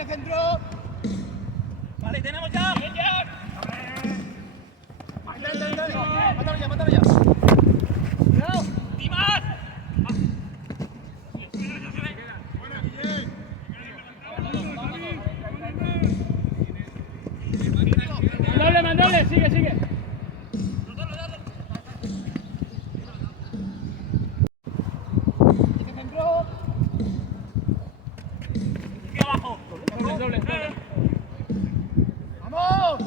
Tiene centro. Vale, tenemos ya. Mátalo ya, mátalo ya. Cuidado. Dimas. Mandole, sigue, sigue. Tiene centro. Aquí abajo. Doble. ¡Vamos!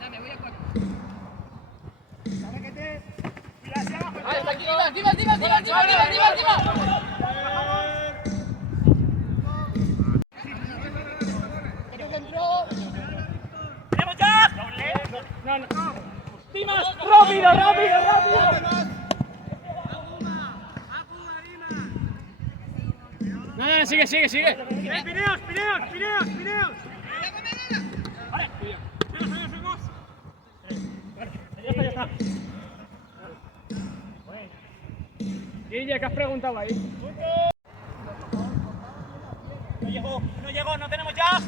Dame, voy a cuatro. Dame que te... Ahí está, Dimas. Tiene centro. ¡Tenemos ya! No. Dimas, rápido. No, sigue. ¡Pineos! Vale. Ya está. Guille, ¿qué has preguntado ahí? No llegó, no tenemos ya.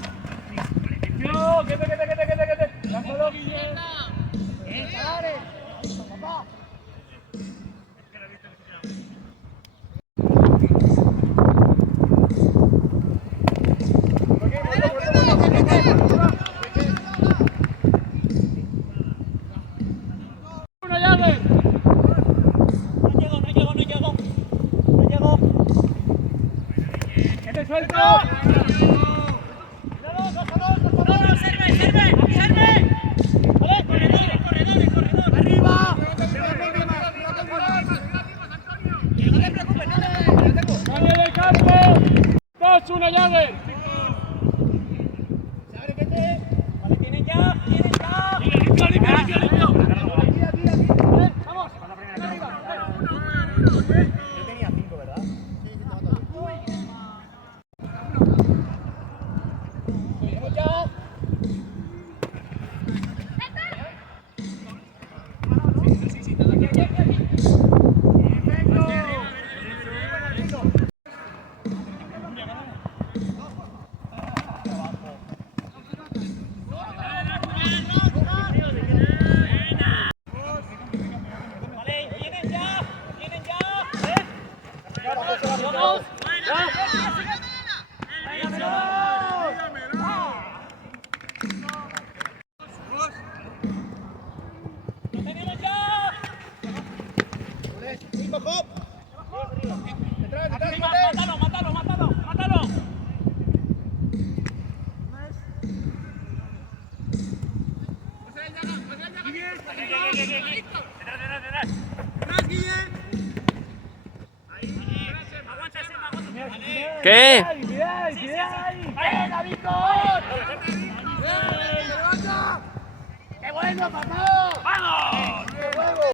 No, que te. Lánzalo. Chavales. Papá. Una llave. No llegó. Que te suelto. No, sirve. Vale, corredor. Arriba. Cambio de campo. 2-1 llave. Sabe que te... Vale, tienen ya. Tira. Vamos. Yo tenía 5, ¿verdad? Sí, te mato. Tenemos ya. Vale, tienen ya. Vamos. ¡Lo tenemos ya! Cinco, hop. Detrás, Dimas, mate. mátalo. ¿Qué? ¡Venga, Víctor! ¡Que vuelva, papá! ¡Vamos! ¡Que vuelva!